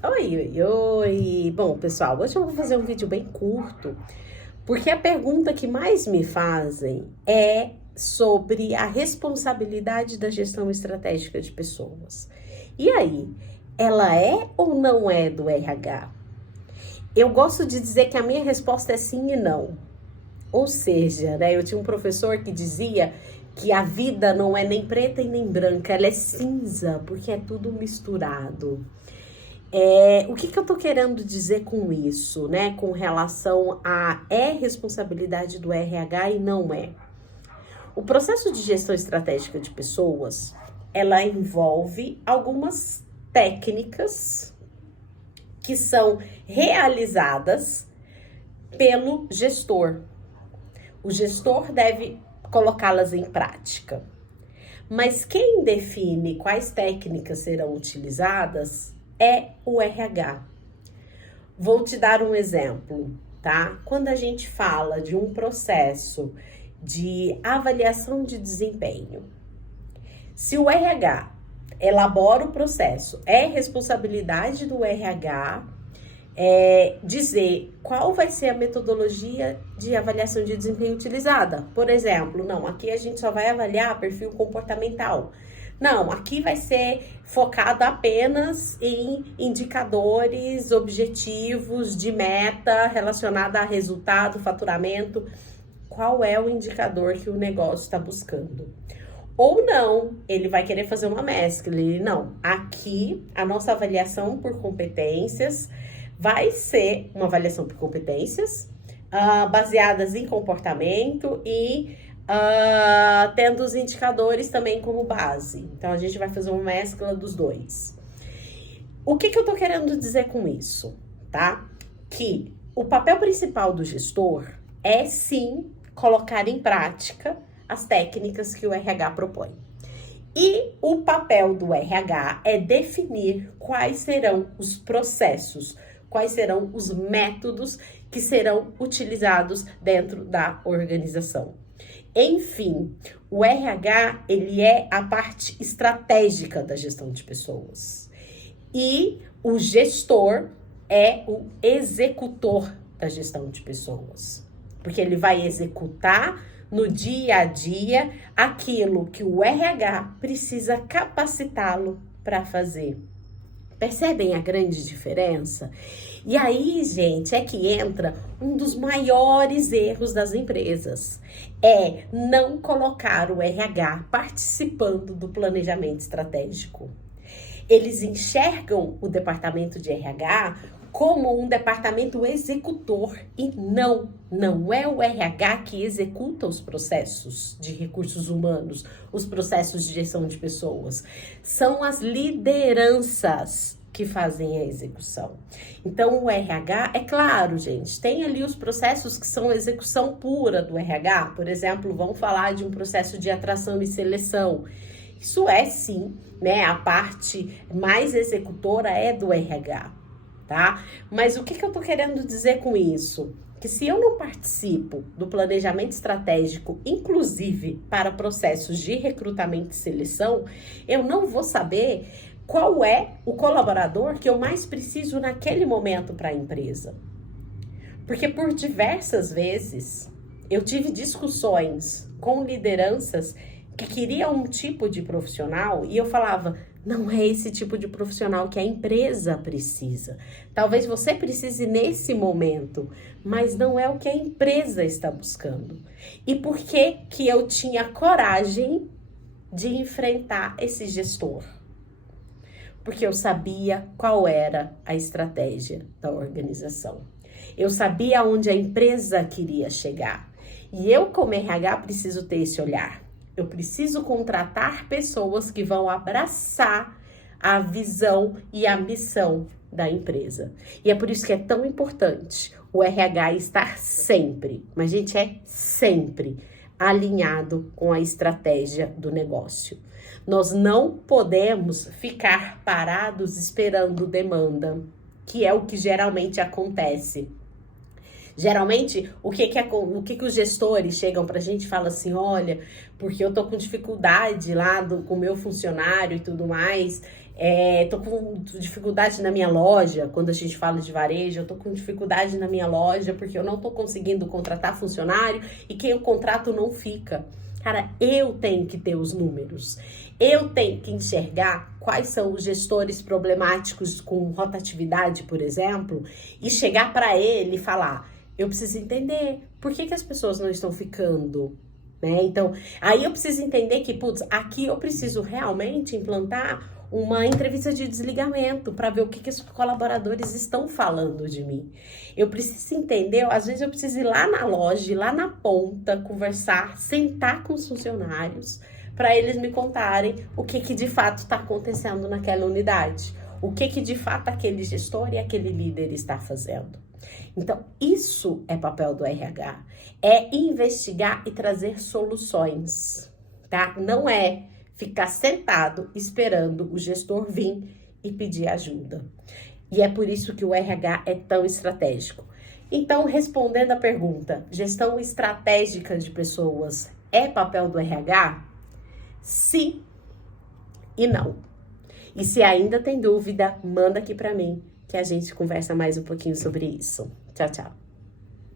Oi, oi, oi! Bom, pessoal, hoje eu vou fazer um vídeo bem curto, porque a pergunta que mais me fazem é sobre a responsabilidade da gestão estratégica de pessoas. E aí, ela é ou não é do RH? Eu gosto de dizer que a minha resposta é sim e não. Ou seja, né, eu tinha um professor que dizia que a vida não é nem preta e nem branca, ela é cinza, porque é tudo misturado. O que, que eu tô querendo dizer com isso, né? Com relação a é responsabilidade do RH e não é. O processo de gestão estratégica de pessoas, ela envolve algumas técnicas que são realizadas pelo gestor. O gestor deve colocá-las em prática. Mas quem define quais técnicas serão utilizadas é o RH. Vou te dar um exemplo, tá? Quando a gente fala de um processo de avaliação de desempenho, se o RH elabora o processo, é responsabilidade do RH dizer qual vai ser a metodologia de avaliação de desempenho utilizada. Por exemplo, não, aqui a gente só vai avaliar perfil comportamental. Não, aqui vai ser focado apenas em indicadores objetivos de meta relacionada a resultado, faturamento. Qual é o indicador que o negócio está buscando? Ou não, ele vai querer fazer uma mescla. Ele, não, aqui a nossa avaliação por competências vai ser uma avaliação por competências baseadas em comportamento e tendo os indicadores também como base. Então, a gente vai fazer uma mescla dos dois. O que, que eu tô querendo dizer com isso, tá? Que o papel principal do gestor é, sim, colocar em prática as técnicas que o RH propõe. E o papel do RH é definir quais serão os processos, quais serão os métodos que serão utilizados dentro da organização. Enfim, o RH, ele é a parte estratégica da gestão de pessoas. E o gestor é o executor da gestão de pessoas. Porque ele vai executar no dia a dia aquilo que o RH precisa capacitá-lo para fazer. Percebem a grande diferença? E aí, gente, é que entra um dos maiores erros das empresas. É não colocar o RH participando do planejamento estratégico. Eles enxergam o departamento de RH como um departamento executor e não é o RH que executa os processos de recursos humanos, os processos de gestão de pessoas. São as lideranças que fazem a execução. Então, o RH, é claro, gente, tem ali os processos que são execução pura do RH. Por exemplo, vamos falar de um processo de atração e seleção. Isso é, sim, né, a parte mais executora é do RH, tá? Mas o que eu tô querendo dizer com isso? Que se eu não participo do planejamento estratégico, inclusive para processos de recrutamento e seleção, eu não vou saber qual é o colaborador que eu mais preciso naquele momento para a empresa. Porque por diversas vezes eu tive discussões com lideranças que queriam um tipo de profissional e eu falava, não é esse tipo de profissional que a empresa precisa. Talvez você precise nesse momento, mas não é o que a empresa está buscando. E por que que eu tinha coragem de enfrentar esse gestor? Porque eu sabia qual era a estratégia da organização. Eu sabia onde a empresa queria chegar. E eu, como RH, preciso ter esse olhar. Eu preciso contratar pessoas que vão abraçar a visão e a missão da empresa. E é por isso que é tão importante o RH estar sempre, mas gente, é sempre alinhado com a estratégia do negócio. Nós não podemos ficar parados esperando demanda, que é o que geralmente acontece. Geralmente, o que os gestores chegam pra gente e falam assim, olha, porque eu tô com dificuldade lá com o meu funcionário e tudo mais, Tô com dificuldade na minha loja, quando a gente fala de varejo, eu tô com dificuldade na minha loja porque eu não tô conseguindo contratar funcionário e quem eu contrato não fica. Cara, eu tenho que ter os números. Eu tenho que enxergar quais são os gestores problemáticos com rotatividade, por exemplo, e chegar para ele e falar: eu preciso entender por que as pessoas não estão ficando, né? Então, aí eu preciso entender que, putz, aqui eu preciso realmente implantar uma entrevista de desligamento para ver o que os colaboradores estão falando de mim. Eu preciso entender, às vezes eu preciso ir lá na loja, ir lá na ponta, conversar, sentar com os funcionários para eles me contarem o que de fato está acontecendo naquela unidade. O que de fato aquele gestor e aquele líder está fazendo. Então, isso é papel do RH. É investigar e trazer soluções, tá? Não é ficar sentado esperando o gestor vir e pedir ajuda. E é por isso que o RH é tão estratégico. Então, respondendo a pergunta, gestão estratégica de pessoas é papel do RH? Sim e não. E se ainda tem dúvida, manda aqui para mim que a gente conversa mais um pouquinho sobre isso. Tchau, tchau.